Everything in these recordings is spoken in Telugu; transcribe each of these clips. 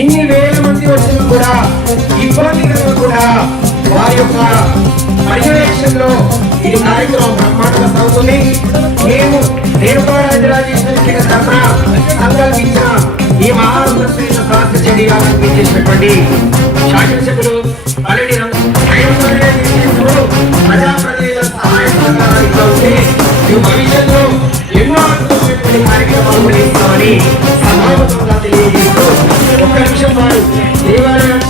ఇన్ని వేల మంది వచ్చినా కూడా ఇబ్బందులు కూడా వారి యొక్క పర్యవేక్షణలో ఈ కార్యక్రమం బ్రహ్మాండంగా సాగుతుంది. మేము రాజరాజేశ్వరి తరఫున సంకల్పించిన ఈ మహారుద్రమైన శాస్త్ర చర్యలను చేసినటువంటి శాసనసభ్యులు ప్రజాప్రతినిధుల సహాయ సహకారాలతో ఉంటే భవిష్యత్తులో ఎన్నో అద్భుతమైనటువంటి కార్యక్రమాలు నిర్వహిస్తామని సభాముఖంగా తెలియజేస్తూ ఒక్క నిమిషం వారు దేవాలయం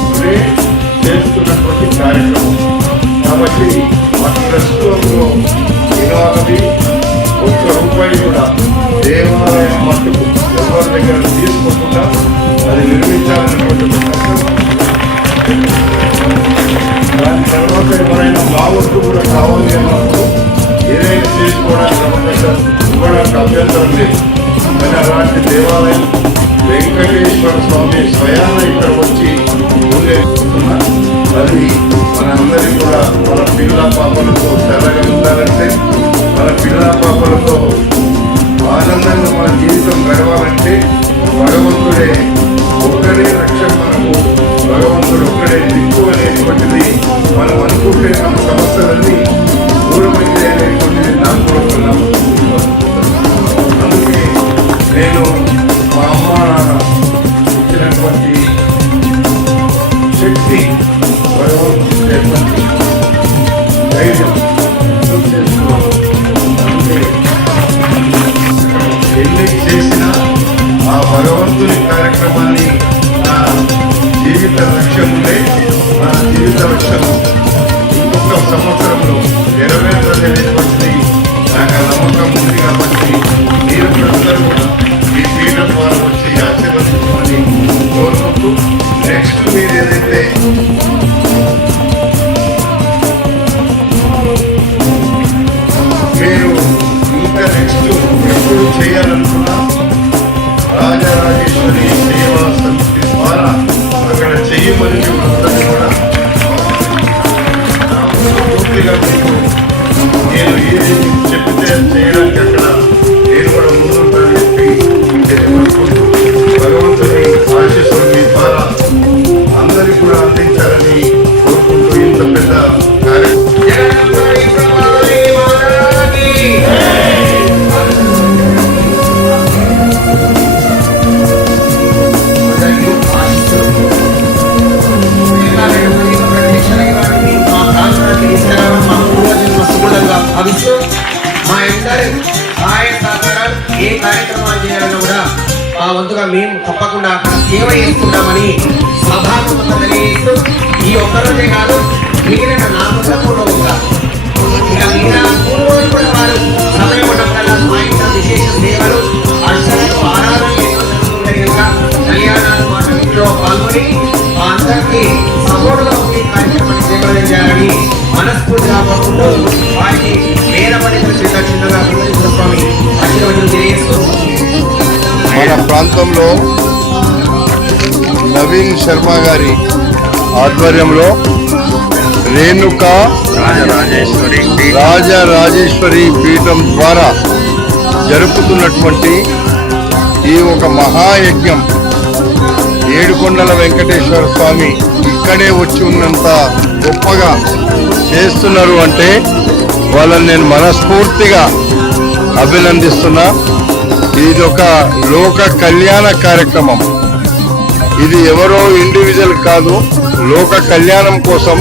చేస్తున్నటువంటి కార్యక్రమం కాబట్టి ప్రస్తుతంలో వినోదవి ఒక్క రూపాయి కూడా దేవాలయం మట్టుకు ఎవరి దగ్గర తీసుకోకుండా అది నిర్మించాలనేటువంటి దాని తర్వాత ఎవరైనా బాగుంటూ కూడా కావాలి అన్నప్పుడు ఏదైనా చేసుకోవడానికి ఇవ్వడానికి అభ్యంతరం లేదు. కానీ అలాంటి దేవాలయం వెంకటేశ్వర స్వామి స్వయాన ఇక్కడ వచ్చి అది మనందరికీ కూడా మన పిల్ల పాపలతో తెల్లగా ఉండాలంటే మన పిల్ల పాపలతో ఆనందంగా మన జీవితం గడవాలంటే భగవంతుడే ఒక్కడే రక్షణ, మనకు భగవంతుడు ఒక్కడే దిక్కు అనేటువంటిది మనం అనుకుంటే మన సమస్యలన్నీ దూరమైతే అనేటువంటిది నాకు కూడా నమ్ముతున్నాను. అందుకే నేను మా అమ్మ నాన్న ఇచ్చినటువంటి శక్తి భగవంతుడి ధైర్యం చేసుకోవాలి. ఎన్ని చేసినా ఆ భగవంతుని కార్యక్రమాన్ని నా జీవిత లక్ష్యం ఉండే నా జీవిత లక్ష్యం ఇంకొక సంవత్సరంలో నెరవేర్చలేనటువంటిది నాకు ఆ నమ్మకం ఉంది. కాబట్టి మీరు అందరూ ఈ పీఠం ద్వారా వచ్చి ఆశీర్వదించమని కోరుకుంటూ నెక్స్ట్ మీరు ఏదైతే మీరు ఇంకా నెక్స్ట్ ఎప్పుడు చేయాలనుకున్నా రాజరాజేశ్వరి సేవా సమితి ద్వారా అక్కడ చెయ్యమని అందరినీ కూడా పూర్తిగా మీకు నేను ఏది చెప్తే చేయడానికి అక్కడ నేను కూడా ముందుంటానని చెప్పి తెలియపడుకుంటూ భగవంతుని ఆశీస్సులు మీ ద్వారా అందరికీ కూడా అందించాలని కోరుకుంటూ ఇంత పెద్ద కార్యక్రమం భావిస్తూ మా అందరి సహాయ సహకారాలు ఏ కార్యక్రమాలు చేయాలన్నా కూడా మా వంతుగా మేము తప్పకుండా అక్కడ సేవ చేసుకుంటామని సభాముఖంగా తెలియజేస్తూ ఈ ఒక్కరోజే కాదు మిగిలిన 4 రోజులు కూడా ఇక మిగిలిన 3 రోజులు కూడా వారు సమయం ఉండటం మా ఇంట్లో విశేష సేవలు అర్చనలు ఆరాధన కళ్యాణాలు మా ఇంట్లో పాల్గొని మా అందరికీ సపోర్టుగా ఉండి కార్యక్రమాన్ని సేవలు చేయాలని మనస్ఫూర్తిగా కోరుకుంటూ వారికి చిన్నగా స్వామి ఆశీర్వాదాలు తెలియజేస్తూ మన ప్రాంతంలో నవీన్ శర్మ గారి ఆధ్వర్యంలో రేణుకా రాజరాజేశ్వరి పీఠం ద్వారా జరుపుతున్నటువంటి ఈ ఒక మహాయజ్ఞం ఏడుకొండల వెంకటేశ్వర స్వామి ఇక్కడే వచ్చి ఉన్నంత గొప్పగా చేస్తున్నారు అంటే వాళ్ళని నేను మనస్ఫూర్తిగా అభినందిస్తున్నా. ఇది ఒక లోక కళ్యాణ కార్యక్రమం. ఇది ఎవరో ఇండివిజువల్ కాదు, లోక కళ్యాణం కోసం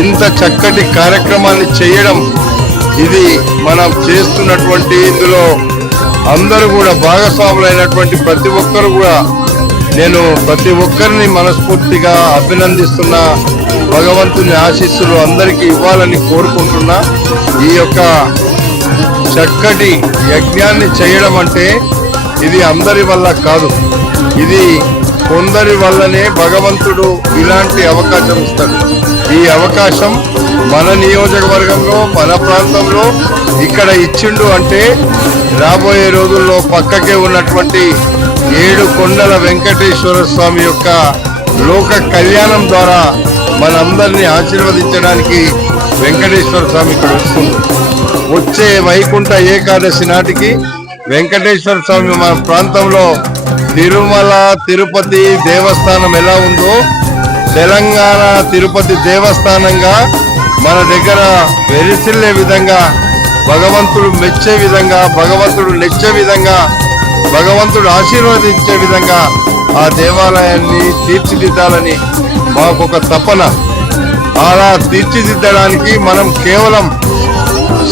ఇంత చక్కటి కార్యక్రమాన్ని చేయడం, ఇది మనం చేస్తున్నటువంటి ఇందులో అందరూ కూడా భాగస్వాములైనటువంటి ప్రతి ఒక్కరు కూడా నేను ప్రతి ఒక్కరిని మనస్ఫూర్తిగా అభినందిస్తున్నా. భగవంతుని ఆశీస్సులు అందరికీ ఇవ్వాలని కోరుకుంటున్నా. ఈ యొక్క చక్కటి యజ్ఞాన్ని చేయడం అంటే ఇది అందరి వల్ల కాదు, ఇది కొందరి వల్లనే భగవంతుడు ఇలాంటి అవకాశం ఇస్తాడు. ఈ అవకాశం మన నియోజకవర్గంలో మన ప్రాంతంలో ఇక్కడ ఇచ్చిండు అంటే రాబోయే రోజుల్లో పక్కకే ఉన్నటువంటి ఏడుకొండల వెంకటేశ్వర స్వామి యొక్క లోక కళ్యాణం ద్వారా మనందరినీ ఆశీర్వదించడానికి వెంకటేశ్వర స్వామి ఇక్కడ వస్తుంది. వచ్చే వైకుంఠ ఏకాదశి నాటికి వెంకటేశ్వర స్వామి మన ప్రాంతంలో తిరుమల తిరుపతి దేవస్థానం ఎలా ఉందో తెలంగాణ తిరుపతి దేవస్థానంగా మన దగ్గర వెలిసిల్లే విధంగా, భగవంతుడు మెచ్చే విధంగా, భగవంతుడు నెచ్చే విధంగా, భగవంతుడు ఆశీర్వదించే విధంగా ఆ దేవాలయాన్ని తీర్చిదిద్దాలని మాకొక తపన. అలా తీర్చిదిద్దడానికి మనం కేవలం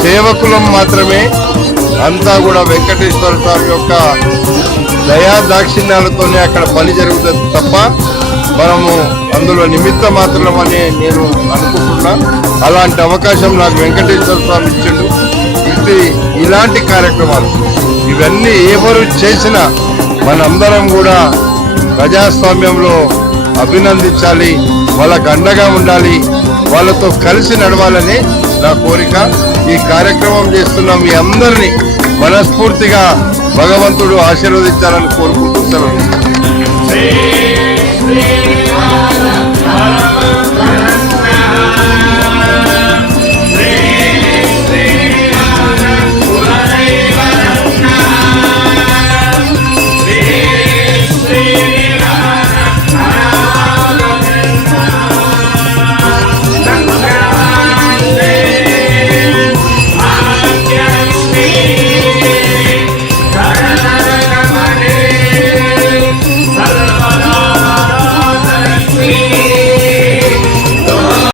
సేవకులం మాత్రమే. అంతా కూడా వెంకటేశ్వర స్వామి యొక్క దయా దాక్షిణ్యాలతోనే అక్కడ పని జరుగుతుంది తప్ప మనము అందులో నిమిత్త మాత్రమని నేను అనుకుంటున్నా. అలాంటి అవకాశం నాకు వెంకటేశ్వర స్వామి ఇచ్చిండు. ఇలాంటి కార్యక్రమాలు ఇవన్నీ ఎవరు చేసినా మనందరం కూడా ప్రజాస్వామ్యంలో అభినందించాలి, వాళ్ళకు అండగా ఉండాలి, వాళ్ళతో కలిసి నడవాలని నా కోరిక. ఈ కార్యక్రమం చేస్తున్న మీ అందరినీ మనస్ఫూర్తిగా భగవంతుడు ఆశీర్వదించాలని కోరుకుంటున్నాను.